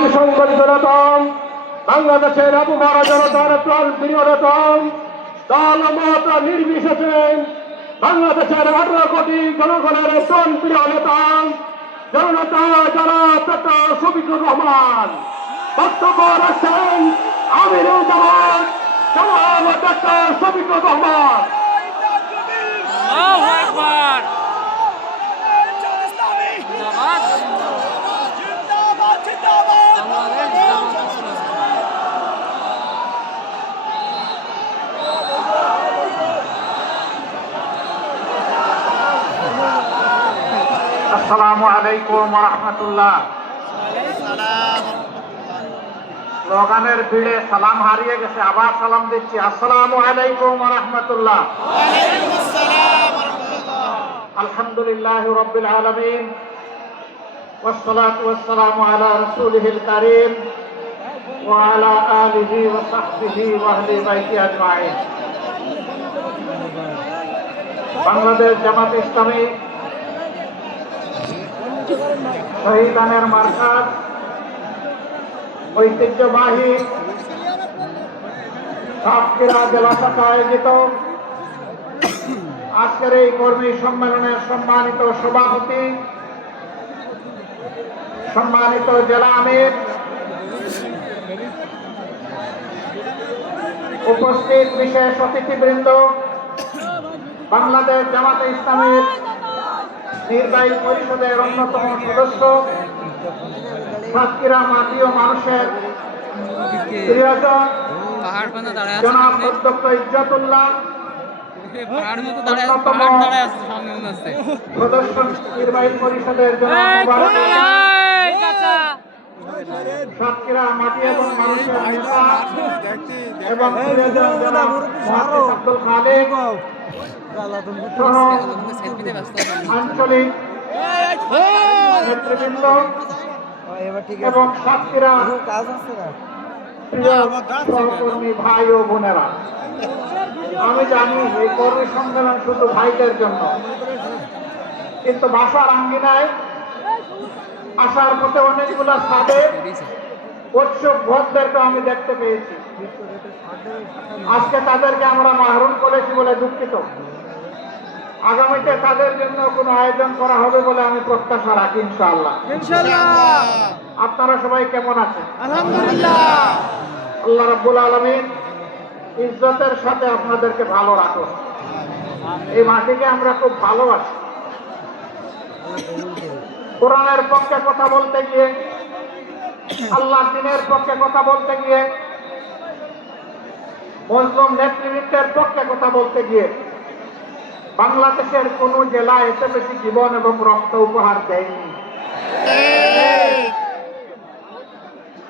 জাতি সংগঠিত রতম বাংলাদেশের আবহাওয়া জনতার প্রাণ প্রিয় রতম দল মত নির্বিশেষে বাংলাদেশের 18 কোটি জনগণের প্রাণ প্রিয় নেতা জননেতা জনতা শফিকুর রহমান বক্তব্য রাখছেন আমিরুল জামান জনাব ডক্টর শফিকুর রহমান। আসসালামু আলাইকুম ওয়া রাহমাতুল্লাহ। স্লোগানের ভিড়ে সালাম হারিয়ে গেছে, আবার সালাম দিচ্ছি। আসসালামু আলাইকুম ওয়া রাহমাতুল্লাহ। আলহামদুলিল্লাহি রাব্বিল আলামিন ওয়াসসালাতু ওয়াসসালামু আলা রাসূলিহিল কারীম ওয়া আলা আলিহি ওয়া সাহবিহি ওয়া আহলি বাইতি আজমাইন। বাংলাদেশ জামাত ইসলামী শহীদানের মার্কাজ ঐতিহ্যবাহী সাতক্ষীরা জেলা শাখা আয়োজিত আজকের এই কর্মী সম্মেলনের সম্মানিত সভাপতি, সম্মানিত জেলা আমির, উপস্থিত বিশেষ অতিথিবৃন্দ, বাংলাদেশ জামাতে ইসলামীর নির্বাহী পরিষদের অন্যতম সদস্য, সাতক্ষীরা মাটি ও মানুষের প্রিয়জন জনাব অধ্যক্ষ ইজ্জতুল্লাহ, সদস্য নির্বাহী পরিষদের জনাব সাতক্ষীরা মাটি এবং মানুষের নেতা এবং প্রিয়জন জনাব আব্দুল খালেক আঞ্চলিক নেতৃবৃন্দ এবং সাতক্ষীরা সহকর্মী ভাই ও বোনেরা, আমি জানি এই কর্মী সম্মেলন শুধু ভাইদের জন্য, কিন্তু বাসার আঙ্গিনায় আসার পথে অনেকগুলো সাদে উৎসুক ভোটদেরকে আমি দেখতে পেয়েছি। আজকে তাদেরকে আমরা মাহরুম করেছি বলে দুঃখিত। আগামীতে তাদের জন্য কোনো আয়োজন করা হবে বলে আমি প্রত্যাশা রাখি ইনশাআল্লাহ। আপনারা সবাই কেমন আছেন? আলহামদুলিল্লাহ। আল্লাহ রাব্বুল আলামিন ইজ্জতের সাথে আপনাদেরকে ভালো রাখুন। এই মাটিকে আমরা খুব ভালোবাসি। কোরআনের পক্ষে কথা বলতে গিয়ে, আল্লাহর দ্বীনের পক্ষে কথা বলতে গিয়ে, মুসলিম নেতৃবৃন্দের পক্ষে কথা বলতে গিয়ে বাংলাদেশের কোন জেলা এত বেশি জীবন এবং রক্ত উপহার দেয়নি।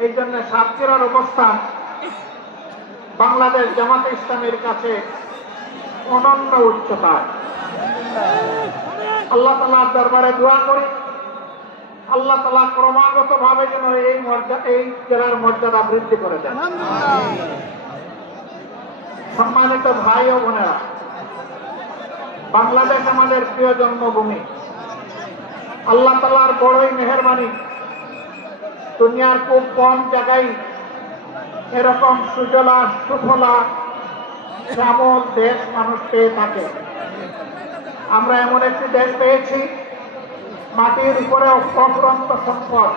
এই জন্য সাতক্ষীরার অবস্থান বাংলাদেশ জামাতে ইসলামের কাছে অনন্য উচ্চতায়। আল্লাহ তাআলার দরবারে দোয়া করি, আল্লাহ তাআলা ক্রমাগত ভাবে যেন এই জেলার মর্যাদা বৃদ্ধি করে দেন। সম্মানিত ভাই ও বোনেরা, বাংলাদেশ আমাদের প্রিয় জন্মভূমি। আল্লাহ তাআলার বড়ই মেহেরবানি, দুনিয়ার খুব কম জায়গায় এরকম সুজলা সুফলা শ্যামল দেশ মানুষ পেয়ে থাকে। আমরা এমন একটি দেশ পেয়েছি, মাটির উপরে অফুরন্ত সম্পদ,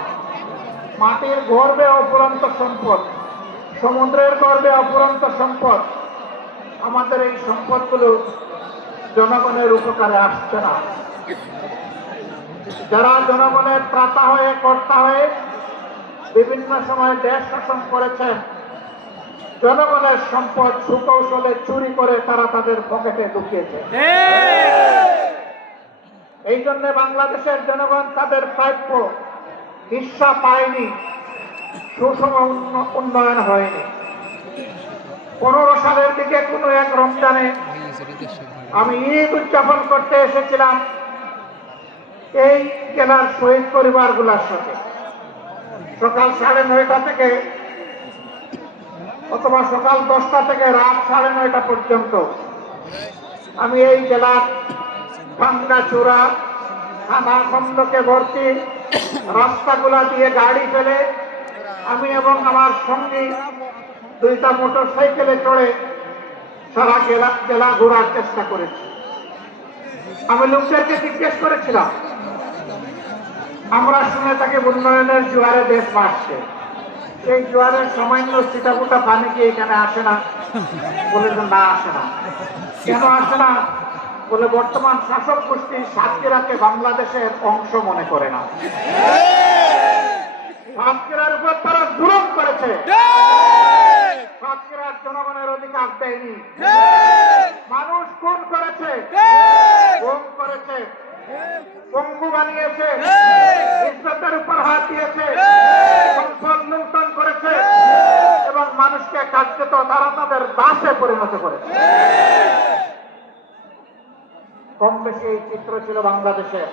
মাটির গর্ভে অফুরন্ত সম্পদ, সমুদ্রের গর্ভে অফুরন্ত সম্পদ। আমাদের এই সম্পদগুলো জনগণের উপকারে আসছে না। যারা জনগণের ত্রাতা হয়ে কর্তা হয়ে বিভিন্ন সময় দেশ শাসন করেছেন, জনগণের সম্পদ সুকৌশলে চুরি করে তারা তাদের পকেটে ঢুকিয়েছে। এই জন্য বাংলাদেশের জনগণ তাদের প্রাপ্য হিস্সা পায়নি, সুষম উন্নয়ন হয়নি। 15 সালের দিকে কোনো এক রমজানে আমি ঈদ উদযাপন করতে এসেছিলাম এই জেলার শহীদ পরিবারগুলোর সাথে। সকাল 9:30 থেকে অথবা সকাল 10টা থেকে রাত 9:30 পর্যন্ত আমি এই জেলার ভাঙ্গাচোরা থানা খন্দকে ভর্তি রাস্তাগুলা দিয়ে গাড়ি ফেলে আমি এবং আমার সঙ্গী দুইটা মোটর সাইকেলে চড়ে সারা জেলা ঘোরার চেষ্টা করেছি। আমি লোকদেরকে জিজ্ঞেস করেছিলাম, আমরা শুনে থাকি উন্নয়নের জোয়ারে দেশ ভাসছে, এই জোয়ারের সামান্য ছিটাফোঁটা পানি কি এখানে আসে না? বলে যে না, আসে না। কেন আসে না? বলে বর্তমান শাসক গোষ্ঠী সাতক্ষীরাকে বাংলাদেশের অংশ মনে করে না। সাতক্ষীরার উপর তারা জুলুম করেছে, সাতক্ষীরার জনগণের অধিকার দেয়নি, মানুষ খুন করেছে, গুম করেছে, পঙ্গু বানিয়েছে, ইজ্জতের উপর হাত দিয়েছে, সম্পদ লুণ্ঠন করেছে এবং মানুষকে কার্যত তারা তাদের দাসে পরিণত করেছে। কম বেশি এই চিত্র ছিল বাংলাদেশের।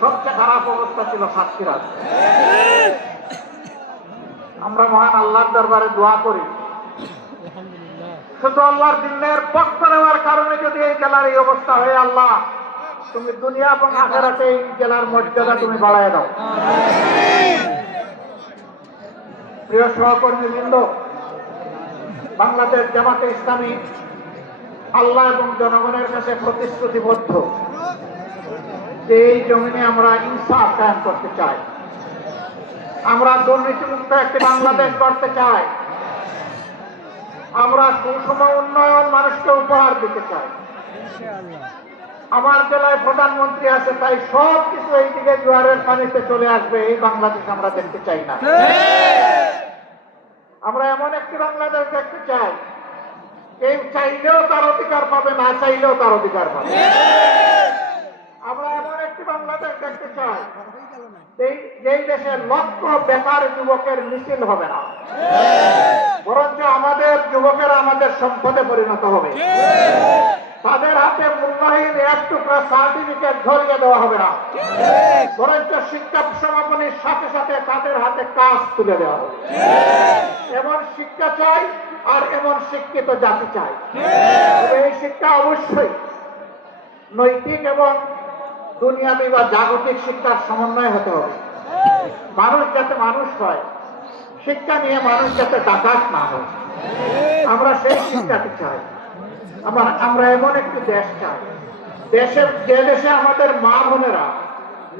সবচেয়ে খারাপ অবস্থা ছিল সাতক্ষীরার। আমরা মহান আল্লাহর দরবারে দোয়া করি, শুধু আল্লাহর দিনের পক্ষ নেওয়ার কারণে যদি এই জেলার এই অবস্থা হয়, আল্লাহ তুমি দুনিয়া এবং আখিরাতে এই জেলার মর্যাদা তুমি বাড়ায় দাও। প্রিয় সহকর্মীবৃন্দ, বাংলাদেশ জামাতে ইসলামী আল্লাহ এবং জনগণের কাছে প্রতিশ্রুতিবদ্ধ যে এই জমিনে আমরা ইনসাফ কায়েম করতে চাই, আমরা দুর্নীতিমুক্ত একটি বাংলাদেশ করতে চাই, আমরা সুষম উন্নয়ন মানুষকে উপহার দিতে চাই। আমার জেলায় প্রধানমন্ত্রী আছে, তাই সব কিছু এইদিকে জোয়ারের পানিতে চলে আসবে, এই বাংলাদেশ আমরা দেখতে চাই না। আমরা এমন একটি বাংলাদেশ দেখতে চাই, কেউ চাইলেও তার অধিকার পাবে, না চাইলেও তার অধিকার পাবে। আমরা এমন একটি বাংলাদেশ দেখতে চাই যেই দেশে লক্ষ বেকার যুবকের মিছিল হবে না, বরঞ্চ আমাদের যুবকেরা আমাদের সম্পদে পরিণত হবে। তাদের হাতে মূল্যহীন এক টুকরা সার্টিফিকেট ধরিয়ে দেওয়া হবে না, বরঞ্চ শিক্ষা সমাপনীর সাথে সাথে তাদের হাতে কাজ তুলে দেওয়া হবে। এমন শিক্ষা চাই আর এমন শিক্ষিত জাতি চাই। তবে এই শিক্ষা অবশ্যই নৈতিক এবং দুনিয়াবী বা জাগতিক শিক্ষার সমন্বয় হতে হবে। মানুষ যাতে মানুষ হয়, শিক্ষা নিয়ে মানুষ যাতে ডাকাত না হয়, আমরা সেই শিক্ষাটি চাই। আমরা এমন একটি দেশ চাই, যে দেশে আমাদের মা বোনেরা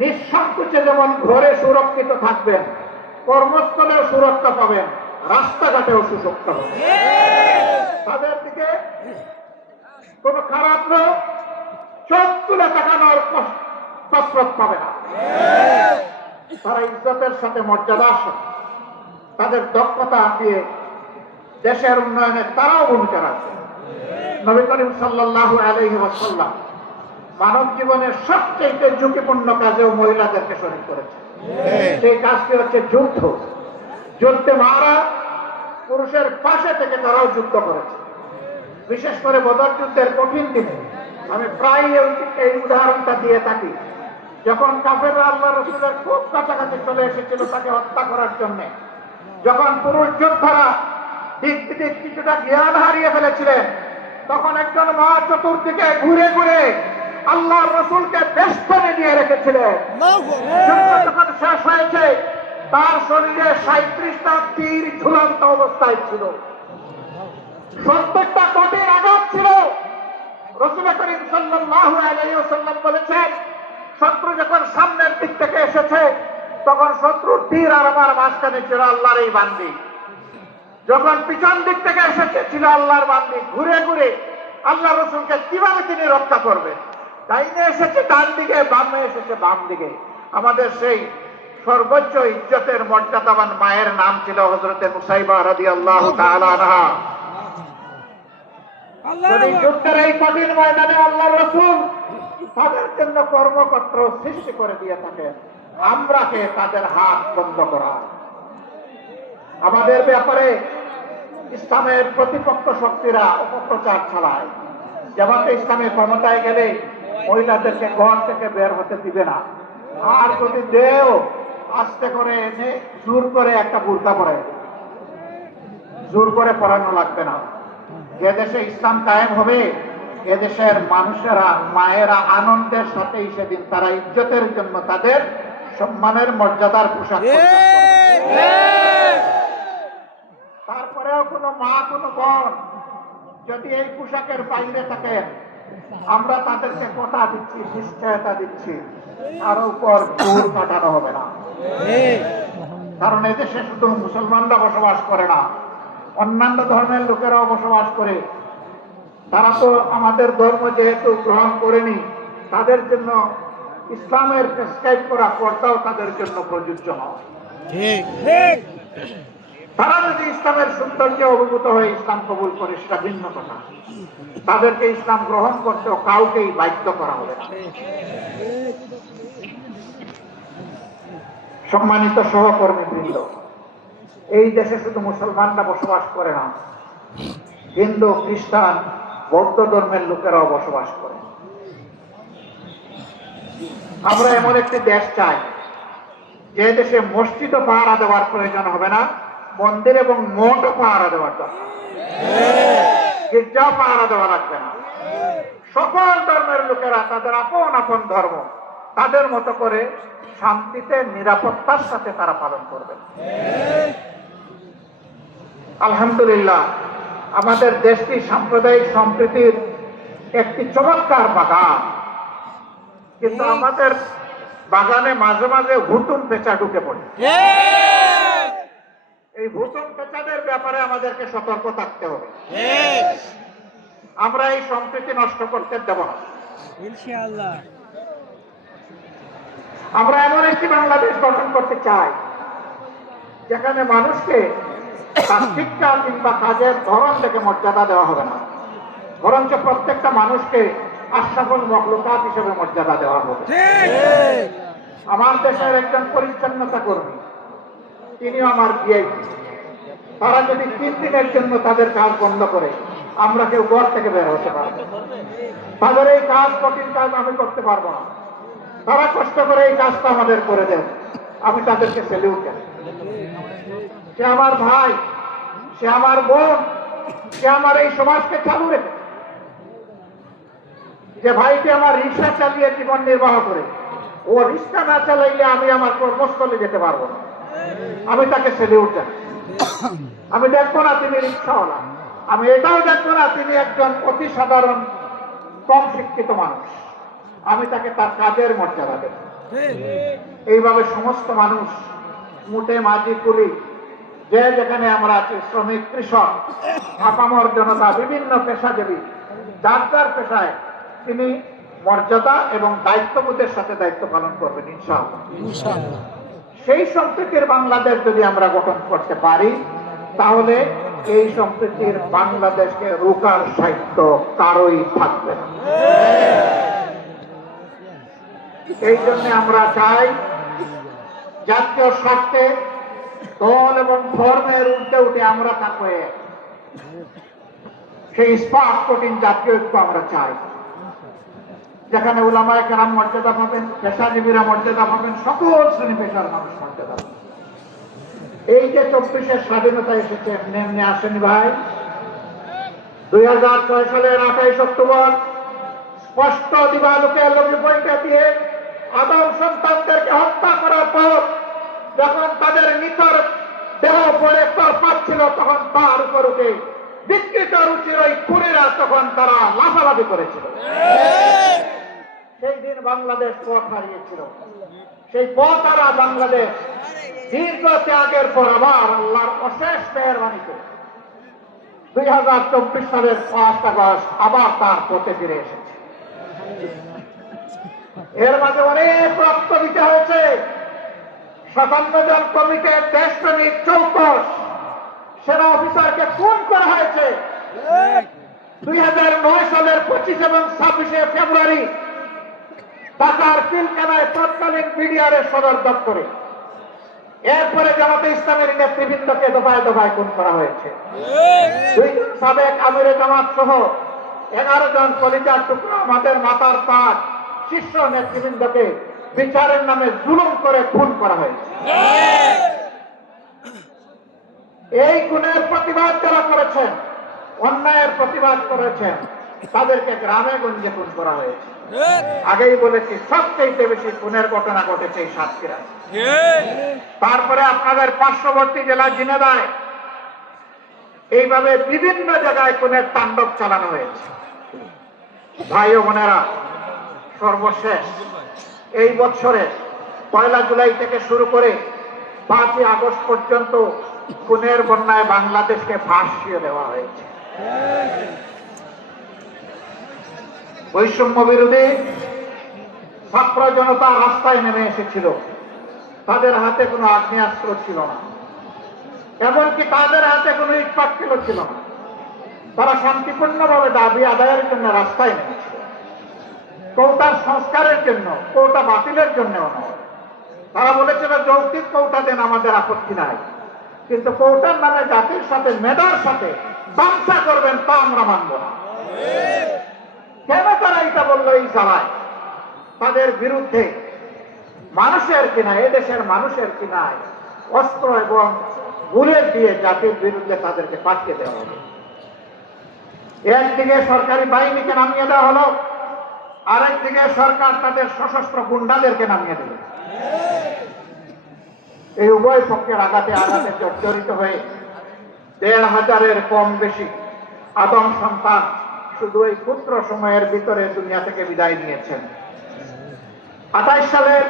নিঃসংকোচে যেমন ঘরে সুরক্ষিত থাকবেন, কর্মস্থলেও সুরক্ষা পাবেন, রাস্তাঘাটেও সুরক্ষা পাবেন। তাদের দিকে কোনো খারাপ লোক চোখ তুলে তাকানোর কসরত পাবে না। তারা ইজ্জতের সাথে মর্যাদার সাথে তাদের দক্ষতা দিয়ে দেশের উন্নয়নে তারাও ভূমিকা রাখবে। নবী করিম সাল্লাল্লাহু আলাইহি ওয়াসাল্লাম মানব জীবনের সবচেয়ে ঝুঁকিপূর্ণ কাজেও মহিলাদেরকে শরীক করেছে। সেই কাজটি হচ্ছে যুদ্ধ। যুদ্ধে মারা পুরুষের পাশে থেকে তারাও যুদ্ধ করেছে। বিশেষ করে বদর যুদ্ধের কঠিন দিনে আমি প্রায় এই উদাহরণটা দিয়ে থাকি। যখন কাফেররা আল্লাহ রাসূলের খুব কাছাকাছি চলে এসেছিল তাকে হত্যা করার জন্য, যখন পুরুষ যোদ্ধারা দিক দিক কিছুটা জ্ঞান হারিয়ে ফেলেছিলেন, তখন একজন মা চতুর্দিকে ঘুরে ঘুরে আল্লাহ রসুলকে বেষ্টনে নিয়ে রেখেছিলেন। যুদ্ধ যখন শেষ হয়েছে, তার শরীরে 37টা তীর ঝুলন্ত অবস্থায় ছিল, 70টা কঠিন আঘাত ছিল। রাসূল করিম সাল্লাল্লাহু আলাইহি ওয়াসাল্লাম বলেছেন, শত্রু যখন সামনের দিক থেকে এসেছে তখন শত্রুর তীর আর আমার মাঝখানে ছিল আল্লাহর এই বান্দি। যখন পিছন দিক থেকে এসেছে ছিল আল্লাহর বান্দি। ঘুরে ঘুরে আল্লাহ রসুলকে কিভাবে তিনি রক্ষা করবেন, ডাইনে এসেছে ডান দিকে, বামে এসেছে বাম দিকে। আমাদের সেই সর্বোচ্চ ইজ্জতের মর্যাদাবান মায়ের নাম ছিল হযরতে মুসাইবা রাদিয়াল্লাহু তাআলা আনহা। যদি যুদ্ধের এই কঠিন ময়দানে আল্লাহ রসুল তাদের জন্য কর্মকর্তা সৃষ্টি করে দিয়ে থাকেন, আমরা কে তাদের হাত বন্ধ করা? আমাদের ব্যাপারে ইসলামের প্রতিপক্ষ শক্তিরা অপপ্রচার চালায়। জামাতে ইসলামের ক্ষমতায় গেলে মহিলাদেরকে ঘর থেকে বের হতে দিবে না, আর যদি দেও আস্তে করে এনে জোর করে একটা বুরকা পরাই, জোর করে পরানো লাগবে না। যে দেশে ইসলাম কায়েম হবে, এদেশের মানুষেরা মায়েরা আনন্দের সাথেই সেদিন তারা ইজ্জতের জন্য তাদের সম্মানের মর্যাদার পোশাক পরিধান করবে। কোনো মা কোনো বোন যদি এই পোশাকের বাইরে থাকেন, আমরা তাদেরকে কথা দিচ্ছি, নিশ্চয়তা দিচ্ছি, তার উপর জোর কাটানো হবে না। কারণ এদেশে শুধু মুসলমানরা বসবাস করে না, অন্যান্য ধর্মের লোকেরাও বসবাস করে। তারা তো আমাদের ধর্ম যেহেতু গ্রহণ করেনি, তাদের জন্য ইসলামের প্রেসক্রাইব করা পর্দাও তাদের জন্য প্রযোজ্য নয়। তারা যদি ইসলামের সৌন্দর্যে অভিভূত হয়ে ইসলাম কবুল করে সেটা ভিন্ন কথা, তাদেরকে ইসলাম গ্রহণ করতেও কাউকেই বাধ্য করা হবে না। সম্মানিত সহকর্মীবৃন্দ, এই দেশে শুধু মুসলমানরা বসবাস করে না, হিন্দু, খ্রিস্টান, বৌদ্ধ ধর্মের লোকেরাও বসবাস করে। আমরা এমন একটি দেশ চাই যে দেশে মসজিদও পাহারা দেওয়ার প্রয়োজন হবে না, মন্দির এবং মঠও পাহারা দেওয়ার দরকার, গির্জাও পাহারা দেওয়া লাগবে না। সকল ধর্মের লোকেরা তাদের আপন আপন ধর্ম তাদের মতো করে শান্তিতে নিরাপত্তার সাথে তারা পালন করবে। আলহামদুলিল্লাহ, আমাদের দেশটি সাম্প্রদায়িক সম্প্রীতির একটি চমৎকার বাগান, কিন্তু আমাদের বাগানে মাঝে মাঝে হুতুম পেঁচা ঢুকে পড়ে। এই হুতুম পেঁচাদের ব্যাপারে আমাদেরকে সতর্ক থাকতে হবে। আমরা এই সম্প্রীতি নষ্ট করতে দেব না। ইনশাআল্লাহ আমরা এমন একটি বাংলাদেশ গঠন করতে চাই যেখানে মানুষকে তার শিক্ষা কিংবা কাজের ধরন থেকে মর্যাদা দেওয়া হবে না, বরঞ্চ প্রত্যেকটা মানুষকে আশরাফুল মখলুকাত হিসেবে মর্যাদা দেওয়া হবে। আমার দেশের একজন পরিচ্ছন্নতা কর্মী, তিনিও আমার ভিআইপি। তারা যদি 3 দিনের জন্য তাদের কাজ বন্ধ করে, আমরা কেউ ঘর থেকে বের হতে পারবো। তাদের এই কাজ, কঠিন কাজ আমি করতে পারবো না। তারা কষ্ট করে এই কাজটা আমাদের করে দেন, আমি তাদেরকে সেলিউট দেন। সে আমার ভাই, সে আমার বোন, সে আমার এই সমাজকে চালু রেখে, যে ভাইটি আমার রিক্সা চালিয়ে জীবন নির্বাহ করে, ও রিক্সা না চালাইলে আমি আমার কর্মস্থলে যেতে পারবো না, আমি তাকে সেলিউট দেন। আমি দেখবো না তিনি রিক্সাওয়ালা, আমি এটাও দেখবো না তিনি একজন অতি সাধারণ কম শিক্ষিত মানুষ, আমি তাকে তার কাজের মর্যাদা দেব। এইভাবে সমস্ত মানুষ, মুটে মাঝি কুলি, যে যেখানে আমরা আছি, শ্রমিক, কৃষক, আপামর জনতা, বিভিন্ন পেশাজীবী, যার যার পেশায় তিনি মর্যাদা এবং দায়িত্ববোধের সাথে দায়িত্ব পালন করবেন ইনশাআল্লাহ। সেই সম্প্রীতির বাংলাদেশ যদি আমরা গঠন করতে পারি, তাহলে এই সম্প্রীতির বাংলাদেশকে রোকার সাহিত্য কারোই থাকবে না। এই জন্য আমরা চাই জাতীয় স্বার্থে দল এবং ধর্মের উল্টে উঠে আমরা থাকবো, সেই স্পার্ক কঠিন জাতীয় ঐক্য আমরা চাই, যেখানে উলামায়ে কেরাম মর্যাদা পাবেন, পেশাজীবীরা মর্যাদা পাবেন, সকল শ্রেণী পেশার মানুষ মর্যাদা পাবেন। এই যে 24-এর স্বাধীনতা এসেছে এমনি এমনি আসেনি ভাই। 2006 সালের 28 অক্টোবর স্পষ্ট দিবালোকে লঘু পরীক্ষা দিয়ে আদম সন্তানদেরকে হত্যা করার পর যখন তাদের নিতর দেহ পড়ে পাচ্ছিল, তখন তার উপর উঠে বিকৃত রুচির ওই খুনিরা তখন তারা লাফালাফি করেছিল। সেই দিন বাংলাদেশ পথ হারিয়েছিল, সেই পথ হারা বাংলাদেশ দীর্ঘ ত্যাগের পর আবার আল্লাহর অশেষ মেহেরবানিতে 2024 সালের 5 আগস্ট আবার তার পথে ফিরে এসেছে। এর মাঝে অনেক রক্ত দিতে হয়েছে। 57 জন কর্মীকে দেশপ্রেমিক 24 সেনা অফিসারকে খুন করা হয়েছে। 2009 সালের 25 এবং 26 ফেব্রুয়ারি ঢাকার পিলখানায় তৎকালীন বিডিআরের সদর দপ্তরে, এরপরে জামাতে ইসলামের নেতৃবৃন্দকে দফায় দফায় খুন করা হয়েছে। 2 জন সাবেক আমিরে জামাত সহ 11 জন কলিজার টুকরা, আমাদের মাথার তাজ শীর্ষ নেতৃবৃন্দকে বিচারের নামে জুলুম করে খুন করা হয়েছে। এই খুনের প্রতিবাদ যারা করেছেন, অন্যায়ের প্রতিবাদ করেছেন, তাদেরকে গ্রামে গঞ্জে খুন করা হয়েছে। আগেই বলেছি, সবচেয়ে বেশি খুনের ঘটনা ঘটেছে এই সাতক্ষীরা। তারপরে আপনাদের পার্শ্ববর্তী জেলা ঝিনাইদহে এইভাবে বিভিন্ন জায়গায় খুনের তাণ্ডব চালানো হয়েছে। ভাই ও বোনেরা, সর্বশেষ এই বছরে 1 জুলাই থেকে শুরু করে 5 আগস্ট পর্যন্ত খুনের বন্যায় বাংলাদেশকে ভাসিয়ে দেওয়া হয়েছে। বৈষম্য বিরোধী ছাত্র জনতা রাস্তায় নেমে এসেছিল। তাদের হাতে কোনো আগ্নেয়াস্ত্র ছিল না, এমনকি তাদের হাতে কোনো ইটপাটকেল ছিল না। তারা শান্তিপূর্ণভাবে দাবি আদায়ের জন্য রাস্তায় নেমেছিল। কৌটার সংস্কারের জন্য, কৌটা বাতিলের জন্যও নয়। তারা বলেছিল যৌক্তিক কৌটা দেন, আমাদের আপত্তি নাই, কিন্তু কৌটার নামে জাতির সাথে, মেধার সাথে তামসা করবেন তা আমরা মানব না। কেন তারা এটা বললো? এই জ্বালায় তাদের বিরুদ্ধে মানুষের কিনায়, এদেশের মানুষের কিনায় অস্ত্র এবং বুলেট দিয়ে জাতির বিরুদ্ধে তাদেরকে পাঠিয়ে দেওয়া হলো। একদিকে সরকারি বাহিনীকে নামিয়ে দেওয়া হলো, আরেকদিকে সরকার তাদের সশস্ত্র গুন্ডাদেরকে নামিয়ে দিল। এই উভয় পক্ষের আঘাতে আঘাতে জর্জরিত হয়ে 1,500-এর কম বেশি আদম সন্তান শুধু এই ক্ষুদ্র সময়ের ভিতরে দুনিয়া থেকে বিদায় নিয়েছেন। 6 সালের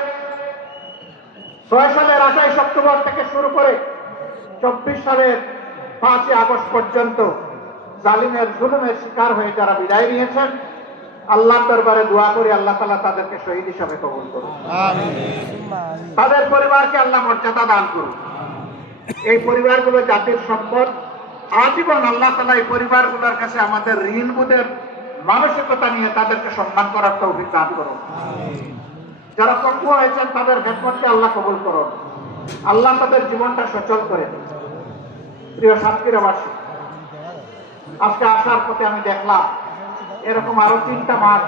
28 অক্টোবর থেকে শুরু করে 24 সালের 5 আগস্ট পর্যন্ত জালিমের জুলুমের শিকার হয়ে যারা বিদায় নিয়েছেন, আল্লাহর দরবারে দোয়া করি আল্লাহ তাআলা তাদেরকে শহীদ হিসাবে কবুল করুন। তাদের পরিবারকে আল্লাহ মর্যাদা দান করুন। এই পরিবারগুলো জাতির সম্পদ। আজীবন আল্লাহ তাআলা এই পরিবারগুলোর কাছে আমাদের ঋণবোধের মানসিকতা নিয়ে তাদেরকে সম্মান করার তৌফিক দান করুন। যারা পঙ্গু হয়েছেন তাদের খেদমতকে আল্লাহ কবুল করুন। আল্লাহ তাদের জীবনটা সচল করে দিন। প্রিয় সাতক্ষীরাবাসী, আজকে আসার পথে আমি দেখলাম এরকম আরো 3টা মাঠ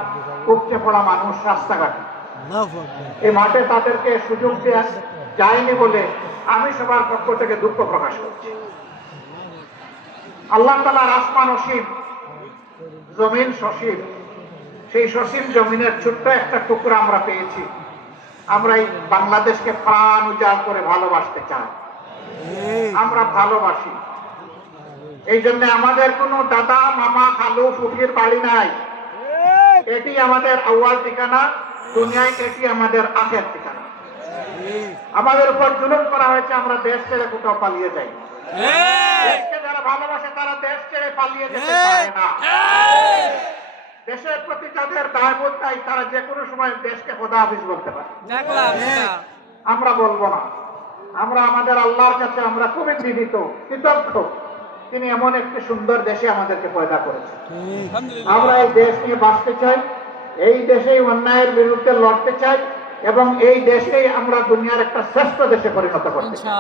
উপচে পড়া মানুষ রাস্তাঘাটে। এই মাঠে তাদেরকে সুযোগ দেওয়া যায়নি বলে আমি সবার পক্ষ থেকে দুঃখ প্রকাশ করছি। আল্লাহ তাআলার আসমান অসীম, জমিন সসীম। সেই সসীম জমিনের ছোট্ট একটা টুকরা আমরা পেয়েছি। আমরা এই বাংলাদেশকে প্রাণ উজাড় করে ভালোবাসতে চাই। আমরা ভালোবাসি। এই জন্য আমাদের কোনো দাদা, মামা, খালু, ফুফির বাড়ি নাই। এটি আমাদের আউয়াল ঠিকানা, দুনিয়ায় এটি আমাদের আখের ঠিকানা। আমাদের উপর জুলুম করা হয়েছে, আমরা দেশ ছেড়ে কোথাও পালিয়ে যাই। দেশকে যারা ভালোবাসে তারা দেশ ছেড়ে পালিয়ে যেতে পারে না। দেশের প্রতি যাদের দায়বোধ নাই তারা যে কোনো সময় দেশকে খোদা হাফিজ বলতে পারে। আমরা বলবো না। আমরা আমাদের আল্লাহর কাছে আমরা খুবই বিনীত, কৃতজ্ঞ। তিনি এমন একটি সুন্দর দেশে আমাদেরকে পয়দা করেছেন। আমরা এই দেশ নিয়ে বাঁচতে চাই, এই দেশেই অন্যায়ের বিরুদ্ধে লড়তে চাই এবং এই দেশেই আমরা দুনিয়ার একটা শ্রেষ্ঠ দেশে পরিণত করতে চাই।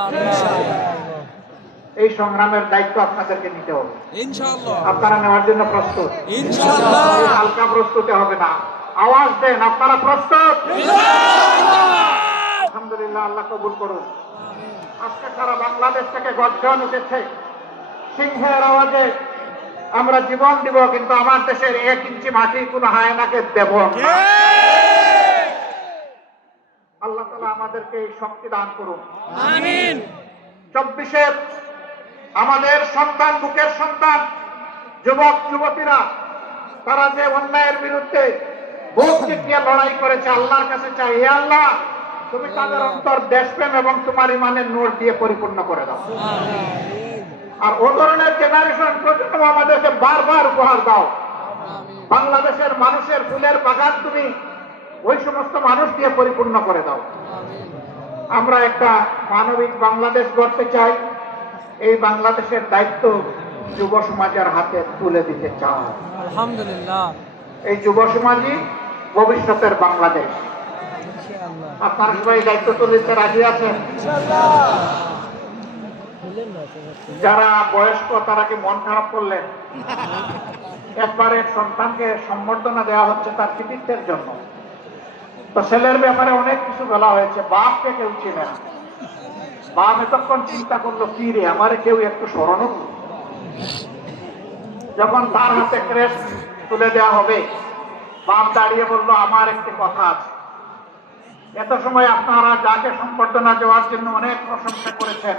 এই সংগ্রামের দায়িত্ব আপনাদেরকে নিতে হবে। আপনারা নেওয়ার জন্য প্রস্তুত? হালকা প্রস্তুতি হবে না। আওয়াজ দেন, আপনারা প্রস্তুত? আলহামদুলিল্লাহ, আল্লাহ কবুল করুন। আজকে সারা বাংলাদেশ থেকে গর্জন উঠেছে সিংহের আওয়াজে। আমরা জীবন দিব, কিন্তু আমার দেশের 1 ইঞ্চি মাটি কোন হায়নাকে দেব না। আল্লাহ তাআলা আমাদেরকে এই শক্তি দান করুন। আমিন। 24-এর আমাদের সন্তান, বুকের সন্তান, যুবক যুবতীরা তারা যে অন্যায়ের বিরুদ্ধে বুক চিতিয়ে লড়াই করেছে, আল্লাহর কাছে চাই, হে আল্লাহ তুমি তাদের অন্তর দেশপ্রেম এবং তোমার ইমানের নূর দিয়ে পরিপূর্ণ করে দাও। আর ও ধরনের জেনারেশন প্রজন্ম আমাদেরকে বারবার উপহার দাও। বাংলাদেশের মানুষের ফুলের বাগান তুমি ওই সমস্ত মানুষ দিয়ে পরিপূর্ণ করে দাও। আমরা একটা মানবিক বাংলাদেশ গড়তে চাই। এই বাংলাদেশের দায়িত্ব যুব সমাজের হাতে তুলে দিতে চাই। আলহামদুলিল্লাহ। এই যুব সমাজই ভবিষ্যতের বাংলাদেশ। আপনারা সবাই দায়িত্ব তুলে দিতে রাজি আছেন? যারা বয়স্ক তারা কি মন খারাপ করলেন? একবার এক সন্তানকে সম্বর্ধনা দেওয়া হচ্ছে তার কৃতিত্বের জন্য। তো ছেলের ব্যাপারে অনেক কিছু বলা হয়েছে। বাপকে কেউ চিনে না। বাপ এতক্ষণ চিন্তা করলো, কি রে আমারে কেউ একটু স্মরণ। যখন তার হাতে ক্রেস্ট তুলে দেওয়া হবে, বাপ দাঁড়িয়ে বললো, আমার একটি কথা আছে। এত সময় আপনারা যাকে সম্বর্ধনা দেওয়ার জন্য অনেক প্রশংসা করেছেন,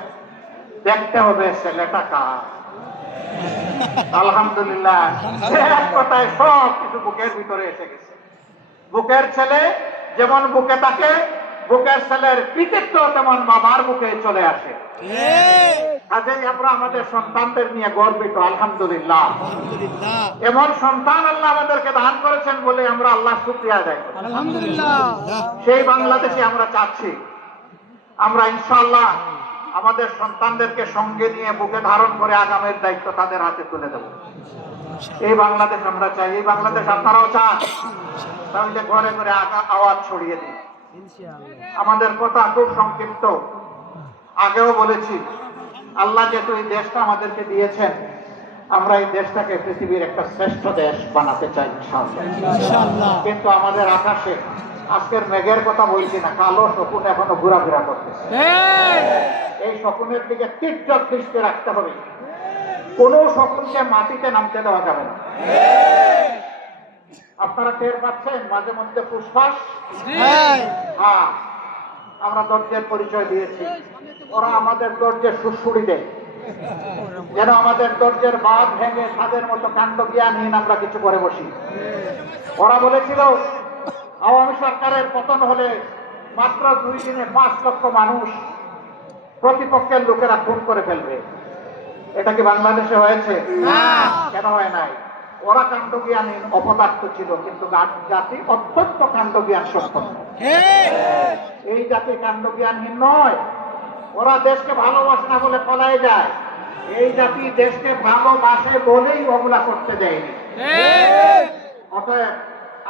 দেখতে হবে ছেলেটা কার। আলহামদুলিল্লাহ, এক কথায় সব কিছু বুকের ভিতরে এসে গেছে। বুকের ছেলে যেমন বুকে থাকে, বুকের ছেলের কৃতিত্ব তেমন বাবার বুকে চলে আসে। কাজেই আমরা আমাদের সন্তানদের নিয়ে গর্বিত, আলহামদুলিল্লাহ। এমন সন্তান আল্লাহ আমাদেরকে দান করেছেন বলে আমরা আল্লাহ শুকরিয়া আদায় করি, আলহামদুলিল্লাহ। সেই বাংলাদেশে আমরা চাচ্ছি, আমরা ইনশাআল্লাহ আমাদের সন্তানদেরকে সঙ্গে নিয়ে বুকে ধারণ করে আগামীর দায়িত্ব তাদের হাতে তুলে দেব। এই বাংলাদেশ আমরা চাই, এই বাংলাদেশ আপনারাও চান, তাহলে ঘরে ঘরে আওয়াজ ছড়িয়ে দিন। আমাদের কথা খুব সংক্ষিপ্ত, আগেও বলেছি, আল্লাহ যেহেতু এই দেশটা আমাদেরকে দিয়েছেন, আমরা এই দেশটাকে পৃথিবীর একটা শ্রেষ্ঠ দেশ বানাতে চাই ইনশাআল্লাহ। কিন্তু আমাদের আকাশে আজকের মেঘের কথা বলছি না, কালো শকুন এখনো ঘোরাফেরা করতেছে। এই শকুনের দিকে তীর্য দৃষ্টি রাখতে হবে, কোন শকুনকে মাটিতে নামতে দেওয়া যাবে না। আপনারা টের পাচ্ছেন মাঝে মধ্যে ফুসফাস, হ্যাঁ, আমরা ধৈর্যের পরিচয় দিয়েছি, ওরা আমাদের ধৈর্যের সুড়সুড়ি দেয়, যেন আমাদের ধৈর্যের বাঁধ ভেঙে তাদের মতো কাণ্ড জ্ঞানহীন আমরা কিছু করে বসি। ওরা বলেছিল আওয়ামী সরকারের পতন হলে মাত্র 2 দিনে 5 লক্ষ মানুষ প্রতিপক্ষের লোকেরা খুন করে ফেলবে। এটা কি বাংলাদেশে হয়েছে? কেন হয় নাই? ওরা কাণ্ডজ্ঞানহীন অপদার্থ ছিল, কিন্তু জাতি অত্যন্ত কাণ্ডজ্ঞান সম্পন্ন। এই জাতি কাণ্ডজ্ঞানহীন নয়, ওরা দেশকে ভালোবাসে না বলে পলায় যায়। এই জাতি দেশকে ভালোবাসে বলেই ওগুলা করতে দেয়নি। অতএব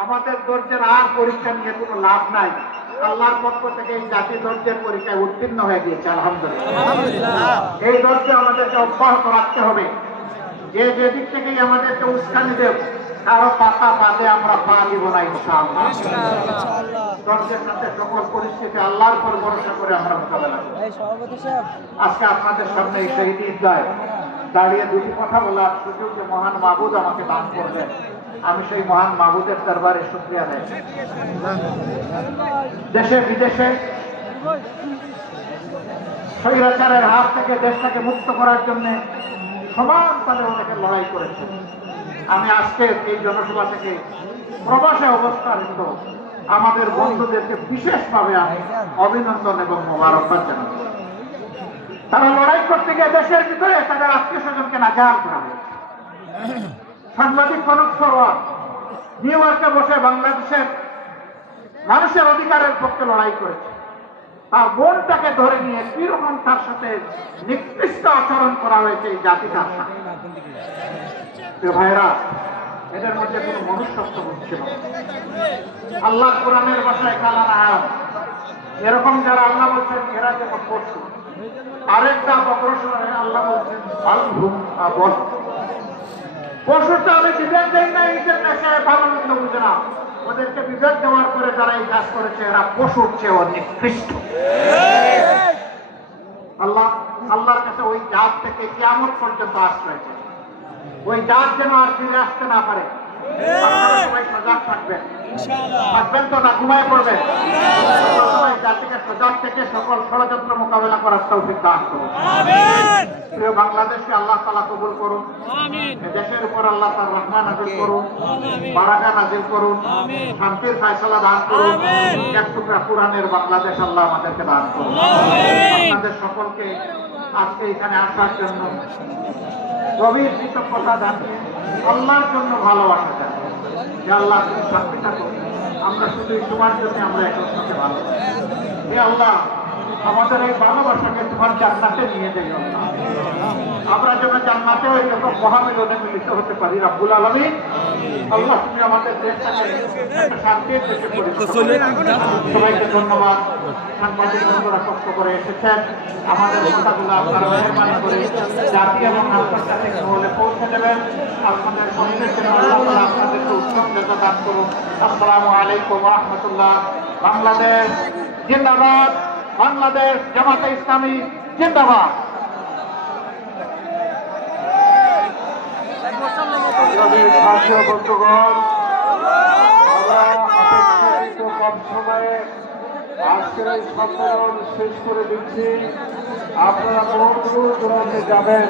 আমাদের ধৈর্যের আর পরীক্ষা নিয়ে কোনো লাভ নাই। আল্লাহর পক্ষ থেকে এই জাতি ধৈর্যের পরীক্ষায় উত্তীর্ণ হয়ে গিয়েছে, আলহামদুলিল্লাহ। এই ধৈর্য আমাদেরকে অব্যাহত রাখতে হবে। যে যেদিক থেকেই আমাদেরকে উস্কানি দেব, কারো পাতা বাদে আমরা পা দিব না ইনশাআল্লাহ। ধৈর্যের সাথে সকল পরিস্থিতি আল্লাহর উপর ভরসা করে আমরা মোকাবেলা করব। আজকে আপনাদের সামনে এই শহীদ ঈদগায় দাঁড়িয়ে দুটি কথা বলার সুযোগ যে মহান মাবুদ আমাকে দান করলেন, আমি সেই মহান মাবুদের দরবারে শুকরিয়া আদায় করি। দেশে বিদেশে স্বৈরাচারের হাত থেকে দেশটাকে মুক্ত করার জন্য সমান তালে অনেকে লড়াই করেছে। আমি আজকে এই জনসভা থেকে প্রবাসে অবস্থানরত আমাদের বন্ধুদেরকে বিশেষভাবে আমি অভিনন্দন এবং মোবারকবাদ জানাই। তারা লড়াই করতে গিয়ে দেশের ভিতরে তাদের আত্মীয় স্বজনকে নাজেহাল করা হয়েছে। সাংবাদিক কনক সরোয়ার নিউ ইয়র্কে বসে বাংলাদেশের মানুষের অধিকারের পক্ষে লড়াই করেছে। তার বোনটাকে ধরে নিয়ে কিরকম তার সাথে নিকৃষ্ট আচরণ করা হয়েছে এই জাতিটার সাথে। ভাইরা, এদের মধ্যে কোনো মনুষ্যত্ব ছিল না। আল্লাহ কোরআনের ভাষায় কালানা আয়াত, এরকম যারা আল্লাহ বলছেন এরা যেমন পশু, আরেকটা অগ্রসরে আল্লাহ বলছেন বল পশুটা আমি বিবেক দেয় না, ঈদের নেশায় ভালো মন্দ বুঝে না, ওদেরকে বিবেক দেওয়ার পরে যারা এই কাজ করেছে এরা পশুর চেয়ে নিকৃষ্ট। আল্লাহর কাছে ওই জাত থেকে কিয়ামত পর্যন্ত আশ্রয় চাই, ওই জাত যেন আর ফিরে আসতে না পারে। আপনারা সবাই সজাগ থাকবেন, থাকবেন তো না ঘুমায় পড়বেন? সবাই জাতিকে সজাগ থেকে সকল ষড়যন্ত্র মোকাবেলা করার তৌফিক দান করুন। প্রিয় বাংলাদেশকে আল্লাহ তাআলা কবুল করুন, দেশের উপর আল্লাহ তার রহমত নাযিল করুন, বারাকা নাযিল করুন, শান্তির ফয়সালা দান করুন। এক টুকরা কোরআনের বাংলাদেশ আল্লাহ আমাদেরকে দান করুন। আপনাদের সকলকে আজকে এখানে আসার জন্য গভীর কৃতজ্ঞতা জানিয়ে আল্লাহর জন্য ভালোবাসা জানিয়ে যে আল্লাহ তুমি শান্তিটা করুন। আমরা শুধু এই তোমার জন্য আমরা একসাথে ভালোবাসি। হে আল্লাহ, আমাদের এই ভালোবাসাকে তোমার জান্নাতে নিয়ে যাই। আমরা যেন জান্নাতে ওই রকম মহামিলনে মিলিত হতে পারি। রব্বুল আলামিন, আল্লাহ তুমি আমাদের দেশটাকে শান্তির দেশে পরিণত করো। সবাইকে ধন্যবাদ। সাংবাদিক বন্ধুরা কষ্ট করে এসেছেন, আমাদের কথাগুলো আপনারা মেহরবানি করে জাতি এবং আন্তর্জাতিক মহলে পৌঁছে দেবেন। আপনাদের শহীদের জন্য আল্লাহ তাআলা আপনাদেরকে উত্তম জাযা দান করুন। আসসালামু আলাইকুম ওয়া রাহমাতুল্লাহ। বাংলাদেশ জিন্দাবাদ, বাংলাদেশ জামাতে ইসলামী জিন্দাবাদ। ভারতীয় বন্ধুগণ, আমরা অপেক্ষাকৃত কম সময়ে আজকের এই সম্মেলন শেষ করে দিচ্ছি। আপনারা বহু দূর দূরান্তে যাবেন।